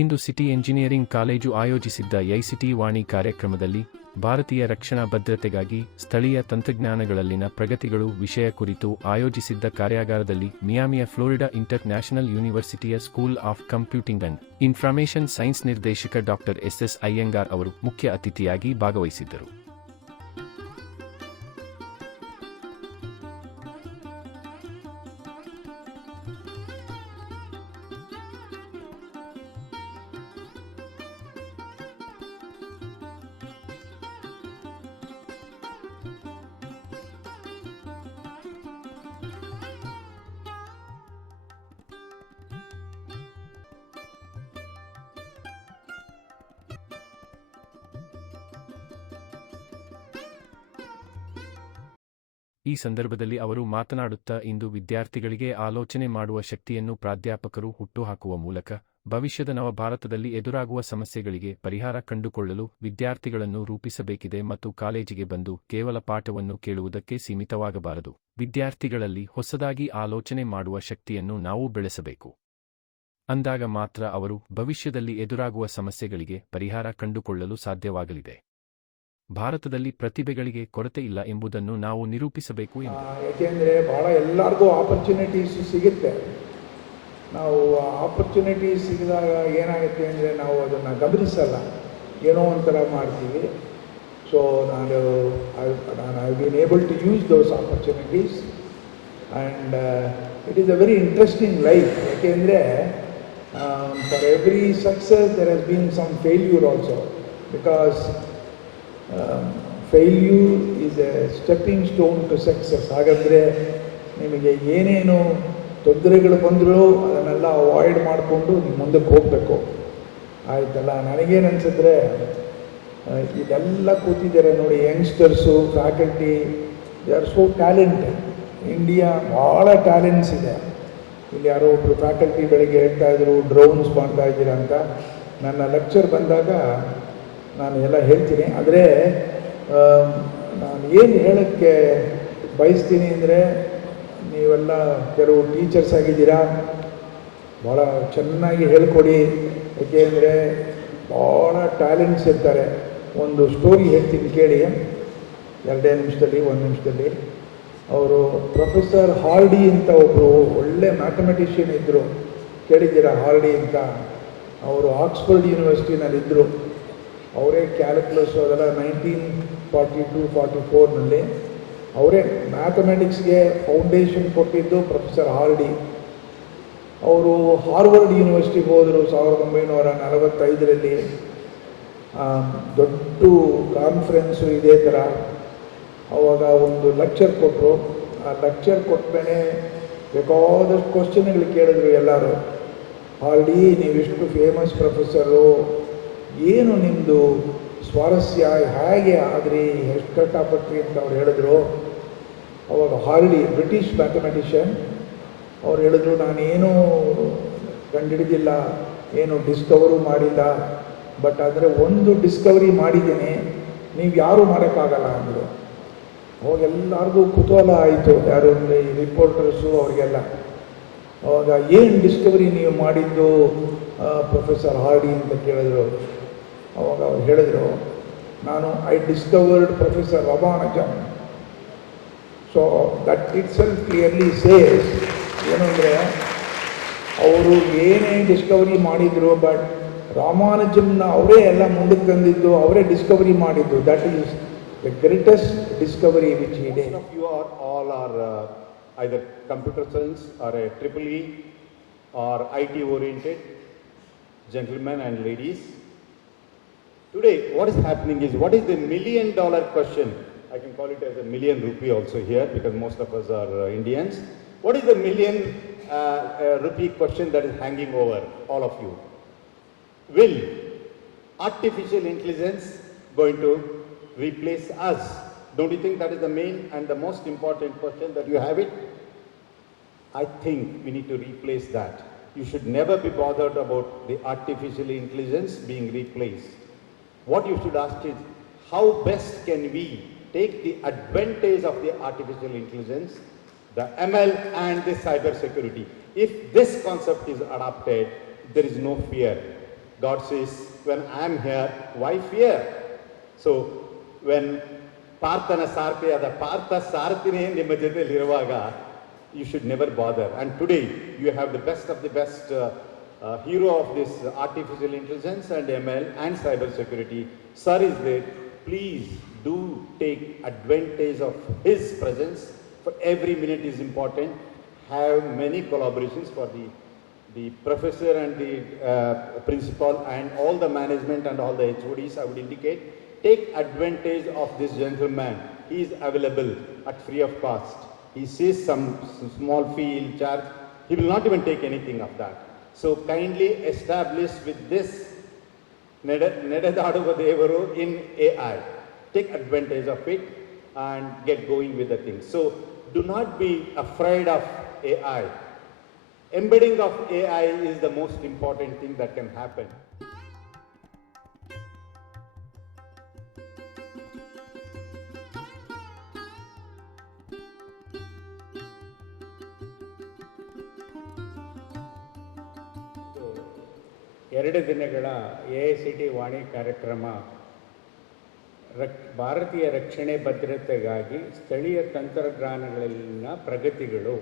ಇಂದು city engineering college ಆಯೋಜಿಸಿದ್ದ ICT ವಾಣಿ ಕಾರ್ಯಕ್ರಮದಲ್ಲಿ ಭಾರತೀಯ ರಕ್ಷಣಾ ಭದ್ರತೆಗಾಗಿ ಸ್ಥಳೀಯ ತಂತ್ರಜ್ಞಾನಗಳಲ್ಲಿನ ಪ್ರಗತಿಗಳು ವಿಷಯ ಕುರಿತು ಆಯೋಜಿಸಿದ್ದ ಕಾರ್ಯಾಗಾರದಲ್ಲಿ ಮಿಯಾಮಿಯ ಫ್ಲೋರಿಡಾ ಇಂಟರ್ ನ್ಯಾಷನಲ್ ಯೂನಿವರ್ಸಿಟಿಯ school of computing and information science ನಿರ್ದೇಶಕ ಡಾಕ್ಟರ್ ಎಸ್ ಅಯ್ಯಂಗಾರ್ ಅವರು ಮುಖ್ಯ ಅತಿಥಿಯಾಗಿ ಭಾಗವಹಿಸಿದ್ದರು. ಈ ಸಂದರ್ಭದಲ್ಲಿ ಅವರು ಮಾತನಾಡುತ್ತಾ, ಇಂದು ವಿದ್ಯಾರ್ಥಿಗಳಿಗೆ ಆಲೋಚನೆ ಮಾಡುವ ಶಕ್ತಿಯನ್ನು ಪ್ರಾಧ್ಯಾಪಕರು ಹುಟ್ಟುಹಾಕುವ ಮೂಲಕ ಭವಿಷ್ಯದ ನವ ಭಾರತದಲ್ಲಿ ಎದುರಾಗುವ ಸಮಸ್ಯೆಗಳಿಗೆ ಪರಿಹಾರ ಕಂಡುಕೊಳ್ಳಲು ವಿದ್ಯಾರ್ಥಿಗಳನ್ನು ರೂಪಿಸಬೇಕಿದೆ ಮತ್ತು ಕಾಲೇಜಿಗೆ ಬಂದು ಕೇವಲ ಪಾಠವನ್ನು ಕೇಳುವುದಕ್ಕೆ ಸೀಮಿತವಾಗಬಾರದು. ವಿದ್ಯಾರ್ಥಿಗಳಲ್ಲಿ ಹೊಸದಾಗಿ ಆಲೋಚನೆ ಮಾಡುವ ಶಕ್ತಿಯನ್ನು ನಾವು ಬೆಳೆಸಬೇಕು. ಅಂದಾಗ ಮಾತ್ರ ಅವರು ಭವಿಷ್ಯದಲ್ಲಿ ಎದುರಾಗುವ ಸಮಸ್ಯೆಗಳಿಗೆ ಪರಿಹಾರ ಕಂಡುಕೊಳ್ಳಲು ಸಾಧ್ಯವಾಗಲಿದೆ. ಭಾರತದಲ್ಲಿ ಪ್ರತಿಭೆಗಳಿಗೆ ಕೊರತೆ ಇಲ್ಲ ಎಂಬುದನ್ನು ನಾವು ನಿರೂಪಿಸಬೇಕು ಎಂದು. ಏಕೆಂದರೆ ಬಹಳ ಎಲ್ಲರಿಗೂ ಆಪರ್ಚುನಿಟೀಸ್ ಸಿಗುತ್ತೆ. ನಾವು ಆಪರ್ಚುನಿಟೀಸ್ ಸಿಗಿದಾಗ ಏನಾಗುತ್ತೆ ಅಂದರೆ ನಾವು ಅದನ್ನು ಗಮನಿಸಲ್ಲ, ಏನೋ ಒಂಥರ ಮಾಡ್ತೀವಿ. ಸೊ ನಾನು I been able to use those opportunities and it is a very interesting life. ಏಕೆಂದರೆ for every success there has been some failure also, because failure is a stepping stone to success. ಹಾಗಾದರೆ ನಿಮಗೆ ಏನೇನು ತೊಂದರೆಗಳು ಬಂದರೂ ಅದನ್ನೆಲ್ಲ avoid ಮಾಡಿಕೊಂಡು ನೀವು ಮುಂದಕ್ಕೆ ಹೋಗಬೇಕು, ಆಯಿತಲ್ಲ. ನನಗೇನು ಅನಿಸಿದ್ರೆ, ಇದೆಲ್ಲ ಕೂತಿದ್ದಾರೆ ನೋಡಿ, youngsters, faculty, they are so talented. India ಭಾಳ ಟ್ಯಾಲೆಂಟ್ಸ್ ಇದೆ. ಇಲ್ಲಿ ಯಾರೋ ಒಬ್ಬರು ಫ್ಯಾಕಲ್ಟಿ ಬೆಳಗ್ಗೆ ಹೇಳ್ತಾಯಿದ್ರು ಡ್ರೋನ್ಸ್ ಮಾಡ್ತಾಯಿದ್ದೀರಾ ಅಂತ. ನನ್ನ ಲೆಕ್ಚರ್ ಬಂದಾಗ ನಾನು ಎಲ್ಲ ಹೇಳ್ತೀನಿ. ಆದರೆ ನಾನು ಏನು ಹೇಳೋಕ್ಕೆ ಬಯಸ್ತೀನಿ ಅಂದರೆ, ನೀವೆಲ್ಲ ಕೆಲವು ಟೀಚರ್ಸ್ ಆಗಿದ್ದೀರಾ, ಭಾಳ ಚೆನ್ನಾಗಿ ಹೇಳ್ಕೊಡಿ. ಏಕೆಂದರೆ ಭಾಳ ಟ್ಯಾಲೆಂಟ್ಸ್ ಇರ್ತಾರೆ. ಒಂದು ಸ್ಟೋರಿ ಹೇಳ್ತೀನಿ ಕೇಳಿ, 2 ನಿಮಿಷದಲ್ಲಿ 1 ನಿಮಿಷದಲ್ಲಿ. ಅವರು ಪ್ರೊಫೆಸರ್ ಹಾರ್ಡಿ ಅಂತ ಒಬ್ಬರು ಒಳ್ಳೆ ಮ್ಯಾಥಮೆಟಿಷಿಯನ್ ಇದ್ದರು, ಕೇಳಿದ್ದೀರಾ ಹಾರ್ಡಿ ಅಂತ? ಅವರು ಆಕ್ಸ್ಫರ್ಡ್ ಯೂನಿವರ್ಸಿಟಿನಲ್ಲಿದ್ದರು. ಅವರೇ ಕ್ಯಾಲ್ಕುಲಸ್ ಅದೆಲ್ಲ 1942-44ನಲ್ಲಿ ಅವರೇ ಮ್ಯಾಥಮೆಟಿಕ್ಸ್ಗೆ ಫೌಂಡೇಶನ್ ಕೊಟ್ಟಿದ್ದು ಪ್ರೊಫೆಸರ್ ಹಾರ್ಡಿ. ಅವರು ಹಾರ್ವರ್ಡ್ ಯೂನಿವರ್ಸಿಟಿಗೆ ಹೋದರು 1945ರಲ್ಲಿ. ದೊಡ್ಡ ಕಾನ್ಫರೆನ್ಸು ಇದೇ ಥರ. ಆವಾಗ ಒಂದು ಲೆಕ್ಚರ್ ಕೊಟ್ಟರು. ಆ ಲೆಕ್ಚರ್ ಕೊಟ್ಟಮೇಲೆ ಬೇಕಾದಷ್ಟು ಕ್ವಶನ್ಗಳು ಕೇಳಿದ್ರು ಎಲ್ಲರೂ. ಹಾರ್ಡಿ, ನೀವಿಷ್ಟು ಫೇಮಸ್ ಪ್ರೊಫೆಸರು, ಏನು ನಿಮ್ಮದು ಸ್ವಾರಸ್ಯ, ಹೇಗೆ ಆದರೆ ಎಷ್ಟು ಕಷ್ಟಪಟ್ರಿ ಅಂತ ಅವ್ರು ಹೇಳಿದ್ರು. ಅವಾಗ ಹಾರ್ಡಿ, ಬ್ರಿಟಿಷ್ ಮ್ಯಾಥಮೆಟಿಷಿಯನ್, ಅವ್ರು ಹೇಳಿದ್ರು, ನಾನೇನೂ ಕಂಡುಹಿಡಿದಿಲ್ಲ, ಏನು ಡಿಸ್ಕವರು ಮಾಡಿಲ್ಲ, ಬಟ್ ಆದರೆ ಒಂದು ಡಿಸ್ಕವರಿ ಮಾಡಿದ್ದೀನಿ, ನೀವು ಯಾರೂ ಮಾಡೋಕ್ಕಾಗಲ್ಲ ಅಂದರು. ಅವಾಗ ಎಲ್ಲರಿಗೂ ಕುತೂಹಲ ಆಯಿತು, ಯಾರು ರಿಪೋರ್ಟರ್ಸು ಅವ್ರಿಗೆಲ್ಲ. ಅವಾಗ ಏನು ಡಿಸ್ಕವರಿ ನೀವು ಮಾಡಿದ್ದು ಪ್ರೊಫೆಸರ್ ಹಾರ್ಡಿ ಅಂತ ಕೇಳಿದ್ರು. ಅವಾಗ ಅವ್ರು ಹೇಳಿದ್ರು, ನಾನು I discovered professor Ramanujam. So that it self clearly says ಏನು ಅಂದರೆ, ಅವರು ಏನೇ ಡಿಸ್ಕವರಿ ಮಾಡಿದ್ರು, ಬಟ್ ರಾಮಾನುಜಮ್ನ ಅವರೇ ಎಲ್ಲ ಮುಂದಕ್ಕೆ ತಂದಿದ್ದು, ಅವರೇ ಡಿಸ್ಕವರಿ ಮಾಡಿದ್ದು. That is the greatest Discovery which he did. You are all are either computer science or a EEE or IT oriented gentlemen and ladies. Today what is happening is, what is the $1 million question? I can call it as a million rupee also here, because most of us are Indians. What is the $1 million rupee question that is hanging over all of you? Will artificial intelligence going to replace us? Don't you think that is the main and the most important question that you have it? I think we need to replace that. You should never be bothered about the artificial intelligence being replaced. What you should ask is, how best can we take the advantage of the artificial intelligence, the ML and the cyber security? If this concept is adopted, there is no fear. God says, when I am here, why fear? So when Parthana Sarthiyada Partha Sarthine ನಿಮ್ಮ ಜೊತೆಯಲ್ಲಿರುವಾಗ you should never bother. And today you have the best of the best hero of this artificial intelligence and ML and cyber security. Sir is there. Please do take advantage of his presence. For every minute is important. Have many collaborations for the professor and the principal and all the management and all the HODs. I would indicate, take advantage of this gentleman. He is available at free of cost. He says some small fee charge. He will not even take anything of that. So kindly establish with this Nededaduva Devaru in AI. Take advantage of it and get going with the thing. So do not be afraid of AI. Embedding of AI is the most important thing that can happen. ಎರಡು ದಿನಗಳ AICTE ವಾಣಿ ಕಾರ್ಯಕ್ರಮ ಭಾರತೀಯ ರಕ್ಷಣೆ ಭದ್ರತೆಗಾಗಿ ಸ್ಥಳೀಯ ತಂತ್ರಜ್ಞಾನಗಳಲ್ಲಿನ ಪ್ರಗತಿಗಳು,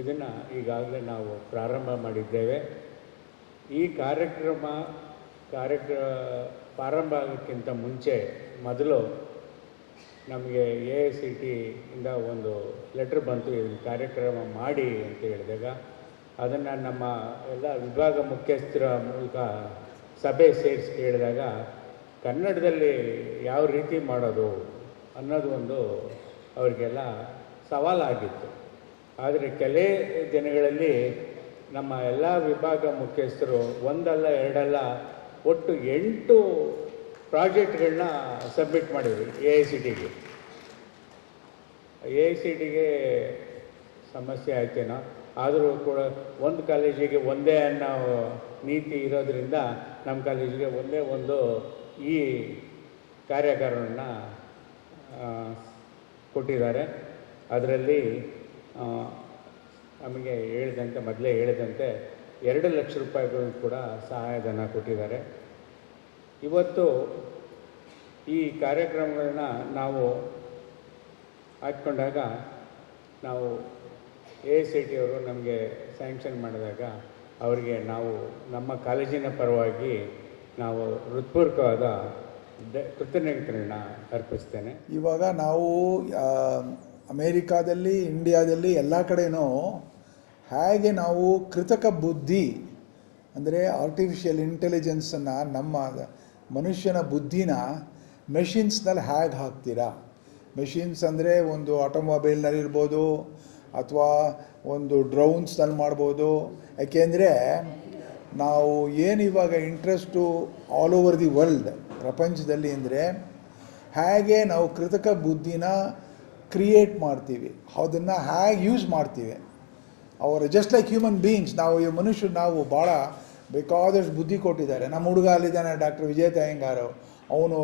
ಇದನ್ನು ಈಗಾಗಲೇ ನಾವು ಪ್ರಾರಂಭ ಮಾಡಿದ್ದೇವೆ. ಈ ಕಾರ್ಯಕ್ರಮ ಪ್ರಾರಂಭ ಆಗೋಕ್ಕಿಂತ ಮುಂಚೆ ಮೊದಲು ನಮಗೆ AICTE ಇಂದ ಒಂದು ಲೆಟ್ರ್ ಬಂತು, ಇದನ್ನು ಕಾರ್ಯಕ್ರಮ ಮಾಡಿ ಅಂತ ಹೇಳಿದಾಗ ಅದನ್ನು ನಮ್ಮ ಎಲ್ಲ ವಿಭಾಗ ಮುಖ್ಯಸ್ಥರ ಮೂಲಕ ಸಭೆ ಸೇರಿಸಿ ಕೇಳಿದಾಗ ಕನ್ನಡದಲ್ಲಿ ಯಾವ ರೀತಿ ಮಾಡೋದು ಅನ್ನೋದು ಒಂದು ಅವರಿಗೆಲ್ಲ ಸವಾಲಾಗಿತ್ತು. ಆದರೆ ಕೆಲವೇ ದಿನಗಳಲ್ಲಿ ನಮ್ಮ ಎಲ್ಲ ವಿಭಾಗ ಮುಖ್ಯಸ್ಥರು ಒಂದಲ್ಲ ಎರಡಲ್ಲ ಒಟ್ಟು 8 ಪ್ರಾಜೆಕ್ಟ್ಗಳನ್ನ ಸಬ್ಮಿಟ್ ಮಾಡಿದ್ವಿ AICTEಗೆ ಸಮಸ್ಯೆ ಆಯ್ತೇನೋ, ಆದರೂ ಕೂಡ ಒಂದು ಕಾಲೇಜಿಗೆ ಒಂದೇ ಅನ್ನೋ ನೀತಿ ಇರೋದರಿಂದ ನಮ್ಮ ಕಾಲೇಜಿಗೆ ಒಂದೇ ಒಂದು ಈ ಕಾರ್ಯಾಗಾರವನ್ನು ಕೊಟ್ಟಿದ್ದಾರೆ. ಅದರಲ್ಲಿ ನಮಗೆ ಮೊದಲೇ ಹೇಳಿದಂತೆ 2 ಲಕ್ಷ ರೂಪಾಯಿಗಳನ್ನು ಕೂಡ ಸಹಾಯಧನ ಕೊಟ್ಟಿದ್ದಾರೆ. ಇವತ್ತು ಈ ಕಾರ್ಯಕ್ರಮಗಳನ್ನ ನಾವು ಹಾಕ್ಕೊಂಡಾಗ ನಾವು AICTE ಅವರು ನಮಗೆ ಸ್ಯಾಂಕ್ಷನ್ ಮಾಡಿದಾಗ ಅವರಿಗೆ ನಾವು ನಮ್ಮ ಕಾಲೇಜಿನ ಪರವಾಗಿ ನಾವು ಹೃತ್ಪೂರ್ವಕವಾದ ಕೃತಜ್ಞತೆಗಳನ್ನ ಅರ್ಪಿಸ್ತೇನೆ. ಇವಾಗ ನಾವು ಅಮೇರಿಕಾದಲ್ಲಿ, ಇಂಡಿಯಾದಲ್ಲಿ ಎಲ್ಲ ಕಡೆನೂ ಹೇಗೆ ನಾವು ಕೃತಕ ಬುದ್ಧಿ ಅಂದರೆ ಆರ್ಟಿಫಿಷಿಯಲ್ ಇಂಟೆಲಿಜೆನ್ಸನ್ನು ನಮ್ಮ ಮನುಷ್ಯನ ಬುದ್ಧಿನ ಮೆಷಿನ್ಸ್ನಲ್ಲಿ ಹೇಗೆ ಹಾಕ್ತೀರಾ. ಮೆಷಿನ್ಸ್ ಅಂದರೆ ಒಂದು ಆಟೋಮೊಬೈಲ್ನಲ್ಲಿರ್ಬೋದು ಅಥವಾ ಒಂದು ಡ್ರೋನ್ಸ್ನಲ್ಲಿ ಮಾಡ್ಬೋದು. ಯಾಕೆಂದರೆ ನಾವು ಏನು ಇವಾಗ interest all over the world ಪ್ರಪಂಚದಲ್ಲಿ ಅಂದರೆ ಹೇಗೆ ನಾವು ಕೃತಕ ಬುದ್ಧಿನ ಕ್ರಿಯೇಟ್ ಮಾಡ್ತೀವಿ, ಅದನ್ನು ಹೇಗೆ ಯೂಸ್ ಮಾಡ್ತೀವಿ. ಅವರು ಜಸ್ಟ್ ಲೈಕ್ ಹ್ಯೂಮನ್ ಬೀಯಿಂಗ್ಸ್, ನಾವು ಈ ಮನುಷ್ಯರು ನಾವು ಭಾಳ ಬೇಕಾದಷ್ಟು ಬುದ್ಧಿ ಕೊಟ್ಟಿದ್ದಾರೆ. ನಮ್ಮ ಹುಡುಗ ಅಲ್ಲಿದ್ದಾನೆ ಡಾಕ್ಟರ್ ವಿಜಯ್ ಅಯ್ಯಂಗಾರ್, ಅವನು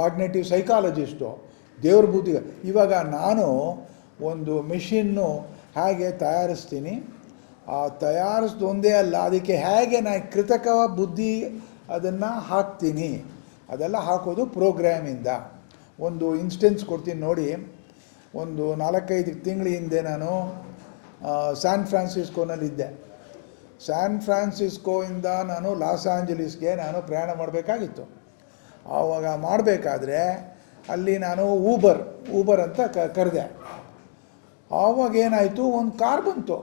ಕಾಗ್ನೇಟಿವ್ ಸೈಕಾಲಜಿಸ್ಟು, ದೇವ್ರ ಬುದ್ಧಿ. ಇವಾಗ ನಾನು ಒಂದು ಮೆಷಿನ್ನು ಹೇಗೆ ತಯಾರಿಸ್ತೀನಿ, ಆ ತಯಾರಿಸ್ದು ಒಂದೇ ಅಲ್ಲ, ಅದಕ್ಕೆ ಹೇಗೆ ನಾನು ಕೃತಕ ಬುದ್ಧಿ ಅದನ್ನು ಹಾಕ್ತೀನಿ, ಅದೆಲ್ಲ ಹಾಕೋದು ಪ್ರೋಗ್ರಾಮಿಂದ. ಒಂದು ಇನ್ಸ್ಟೆನ್ಸ್ ಕೊಡ್ತೀನಿ ನೋಡಿ. ಒಂದು 4-5 ತಿಂಗಳ ಹಿಂದೆ ನಾನು ಸ್ಯಾನ್ ಫ್ರಾನ್ಸಿಸ್ಕೋನಲ್ಲಿದ್ದೆ. ಸ್ಯಾನ್ ಫ್ರಾನ್ಸಿಸ್ಕೋಯಿಂದ ನಾನು ಲಾಸ್ ಆಂಜಲೀಸ್ಗೆ ನಾನು ಪ್ರಯಾಣ ಮಾಡಬೇಕಾಗಿತ್ತು. ಆವಾಗ ಮಾಡಬೇಕಾದ್ರೆ ಅಲ್ಲಿ ನಾನು ಊಬರ್ ಅಂತ ಕರೆದೆ. ಆವಾಗ ಏನಾಯಿತು, ಒಂದು ಕಾರ್ ಬಂತು,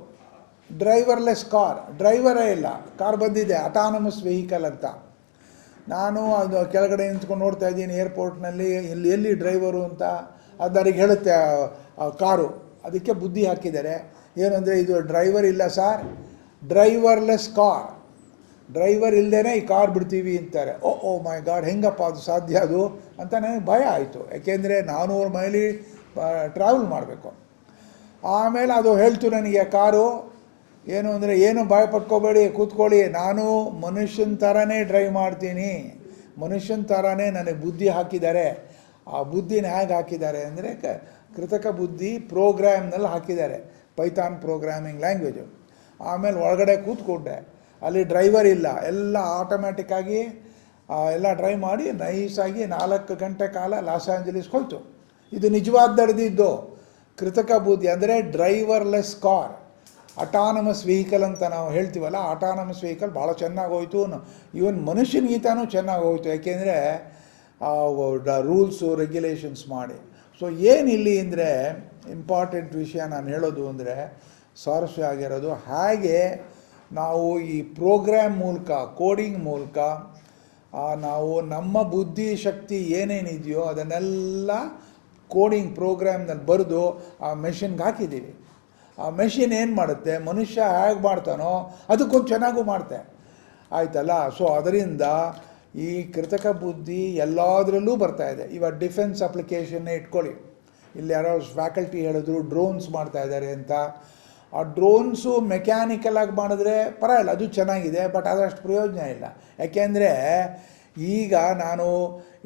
ಡ್ರೈವರ್ಲೆಸ್ ಕಾರ್, ಡ್ರೈವರೇ ಇಲ್ಲ, ಕಾರ್ ಬಂದಿದೆ, ಅಟಾನಮಸ್ ವೆಹಿಕಲ್ ಅಂತ. ನಾನು ಅದು ಕೆಳಗಡೆ ನಿಂತ್ಕೊಂಡು ನೋಡ್ತಾ ಇದ್ದೀನಿ ಏರ್ಪೋರ್ಟ್ನಲ್ಲಿ, ಎಲ್ಲಿ ಡ್ರೈವರು ಅಂತ ಅದು ನನಗೆ ಹೇಳುತ್ತೆ ಆ ಕಾರು. ಅದಕ್ಕೆ ಬುದ್ಧಿ ಹಾಕಿದ್ದಾರೆ, ಏನು ಅಂದರೆ ಇದು ಡ್ರೈವರ್ ಇಲ್ಲ ಸರ್, ಡ್ರೈವರ್ಲೆಸ್ ಕಾರ್, ಡ್ರೈವರ್ ಇಲ್ಲದೇ ಈ ಕಾರ್ ಬಿಡ್ತೀವಿ ಅಂತಾರೆ. ಓ ಮೈ ಗಾಡ್, ಹೆಂಗಪ್ಪ ಅದು ಸಾಧ್ಯ ಅದು ಅಂತ ನನಗೆ ಭಯ ಆಯಿತು. ಯಾಕೆಂದರೆ 400 ಮೈಲಿ ಟ್ರಾವೆಲ್ ಮಾಡಬೇಕು. ಆಮೇಲೆ ಅದು ಹೇಳ್ತು ನನಗೆ ಕಾರು, ಏನು ಅಂದರೆ ಏನು ಭಯ ಪಟ್ಕೋಬೇಡಿ, ಕೂತ್ಕೊಳ್ಳಿ, ನಾನು ಮನುಷ್ಯನ ಥರನೇ ಡ್ರೈವ್ ಮಾಡ್ತೀನಿ, ಮನುಷ್ಯನ ಥರನೇ ನನಗೆ ಬುದ್ಧಿ ಹಾಕಿದ್ದಾರೆ. ಆ ಬುದ್ಧಿನ ಹೇಗೆ ಹಾಕಿದ್ದಾರೆ ಅಂದರೆ ಕೃತಕ ಬುದ್ಧಿ ಪ್ರೋಗ್ರಾಮ್ನಲ್ಲಿ ಹಾಕಿದ್ದಾರೆ, ಪೈಥಾನ್ ಪ್ರೋಗ್ರಾಮಿಂಗ್ ಲ್ಯಾಂಗ್ವೇಜು. ಆಮೇಲೆ ಒಳಗಡೆ ಕೂತ್ಕೊಂಡೆ, ಅಲ್ಲಿ ಡ್ರೈವರ್ ಇಲ್ಲ, ಎಲ್ಲ ಆಟೋಮ್ಯಾಟಿಕ್ಕಾಗಿ ಎಲ್ಲ ಡ್ರೈವ್ ಮಾಡಿ ನೈಸಾಗಿ 4 ಗಂಟೆ ಕಾಲ ಲಾಸ್ ಆಂಜಲೀಸ್ಗೆ ಹೋಯ್ತು. ಇದು ನಿಜವಾದ ನಡೆದಿದ್ದು. ಕೃತಕ ಬುದ್ಧಿ ಅಂದರೆ ಡ್ರೈವರ್ಲೆಸ್ ಕಾರ್, ಅಟಾನಮಸ್ ವೆಹಿಕಲ್ ಅಂತ ನಾವು ಹೇಳ್ತೀವಲ್ಲ, ಆಟಾನಮಸ್ ವೆಹಿಕಲ್ ಭಾಳ ಚೆನ್ನಾಗಿ ಹೋಯ್ತು. ಈವನ್ ಮನುಷ್ಯನಿಗೀತಾನೂ ಚೆನ್ನಾಗಿ ಹೋಯ್ತು, ಯಾಕೆಂದರೆ ರೂಲ್ಸು ರೆಗ್ಯುಲೇಷನ್ಸ್ ಮಾಡಿ. ಸೊ ಏನಿಲ್ಲಿ ಅಂದರೆ ಇಂಪಾರ್ಟೆಂಟ್ ವಿಷಯ ನಾನು ಹೇಳೋದು ಅಂದರೆ ಸ್ವಾರಸ್ಯ ಆಗಿರೋದು, ಹಾಗೆ ನಾವು ಈ ಪ್ರೋಗ್ರಾಮ್ ಮೂಲಕ, ಕೋಡಿಂಗ್ ಮೂಲಕ ನಾವು ನಮ್ಮ ಬುದ್ಧಿ ಶಕ್ತಿ ಏನೇನಿದೆಯೋ ಅದನ್ನೆಲ್ಲ ಕೋಡಿಂಗ್ ಪ್ರೋಗ್ರಾಮ್ನಲ್ಲಿ ಬರೆದು ಆ ಮೆಷಿನ್ಗೆ ಹಾಕಿದ್ದೀವಿ. ಆ ಮೆಷಿನ್ ಏನು ಮಾಡುತ್ತೆ, ಮನುಷ್ಯ ಹೇಗೆ ಮಾಡ್ತಾನೋ ಅದಕ್ಕೊಂದು ಚೆನ್ನಾಗೂ ಮಾಡುತ್ತೆ, ಆಯ್ತಲ್ಲ. ಸೊ ಅದರಿಂದ ಈ ಕೃತಕ ಬುದ್ಧಿ ಎಲ್ಲದರಲ್ಲೂ ಬರ್ತಾ ಇದೆ. ಇವಾಗ ಡಿಫೆನ್ಸ್ ಅಪ್ಲಿಕೇಶನ್ನೇ ಇಟ್ಕೊಳ್ಳಿ, ಇಲ್ಲಿ ಯಾರೋ ಫ್ಯಾಕಲ್ಟಿ ಹೇಳಿದ್ರು ಡ್ರೋನ್ಸ್ ಮಾಡ್ತಾ ಇದ್ದಾರೆ ಅಂತ. ಆ ಡ್ರೋನ್ಸು ಮೆಕ್ಯಾನಿಕಲ್ ಆಗಿ ಮಾಡಿದ್ರೆ ಪರವಾಗಿಲ್ಲ, ಅದು ಚೆನ್ನಾಗಿದೆ, ಬಟ್ ಅದಷ್ಟು ಪ್ರಯೋಜನ ಇಲ್ಲ. ಯಾಕೆಂದರೆ ಈಗ ನಾನು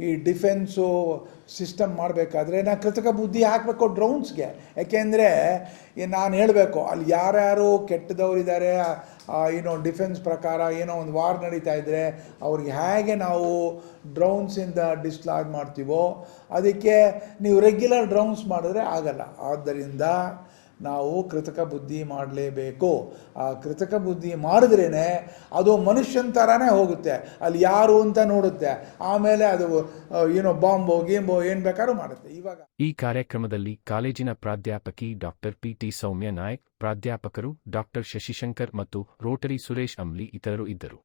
ಈ ಡಿಫೆನ್ಸು ಸಿಸ್ಟಮ್ ಮಾಡಬೇಕಾದ್ರೆ ನಾನು ಕೃತಕ ಬುದ್ಧಿ ಹಾಕಬೇಕು ಡ್ರೋನ್ಸ್ಗೆ. ಯಾಕೆಂದರೆ ನಾನು ಹೇಳಬೇಕು ಅಲ್ಲಿ ಯಾರ್ಯಾರು ಕೆಟ್ಟದವರಿದ್ದಾರೆ, ಡಿಫೆನ್ಸ್ ಪ್ರಕಾರ ಏನೋ ಒಂದು ವಾರ್ ನಡೀತಾ ಇದ್ದರೆ ಅವ್ರಿಗೆ ಹೇಗೆ ನಾವು ಡ್ರೋನ್ಸಿಂದ ಡಿಸ್ಲಾರ್ಜ್ ಮಾಡ್ತೀವೋ ಅದಕ್ಕೆ ನೀವು ರೆಗ್ಯುಲರ್ ಡ್ರೋನ್ಸ್ ಮಾಡಿದ್ರೆ ಆಗಲ್ಲ. ಆದ್ದರಿಂದ ನಾವು ಕೃತಕ ಬುದ್ಧಿ ಮಾಡಲೇಬೇಕು. ಆ ಕೃತಕ ಬುದ್ಧಿ ಮಾಡಿದ್ರೇ ಅದು ಮನುಷ್ಯನ ಥರನೇ ಹೋಗುತ್ತೆ, ಅಲ್ಲಿ ಯಾರು ಅಂತ ನೋಡುತ್ತೆ, ಆಮೇಲೆ ಅದು ಬಾಂಬೋ ಗೀಂಬೋ ಏನು ಬೇಕಾದ್ರೂ ಮಾಡುತ್ತೆ. ಇವಾಗ ಈ ಕಾರ್ಯಕ್ರಮದಲ್ಲಿ ಕಾಲೇಜಿನ ಪ್ರಾಧ್ಯಾಪಕಿ ಡಾಕ್ಟರ್ ಪಿ.ಟಿ. ಸೌಮ್ಯ ನಾಯಕ್, ಪ್ರಾಧ್ಯಾಪಕರು ಡಾಕ್ಟರ್ ಶಶಿಶಂಕರ್ ಮತ್ತು ರೋಟರಿ ಸುರೇಶ್ ಅಂಬ್ಲಿ ಇತರರು ಇದ್ದರು.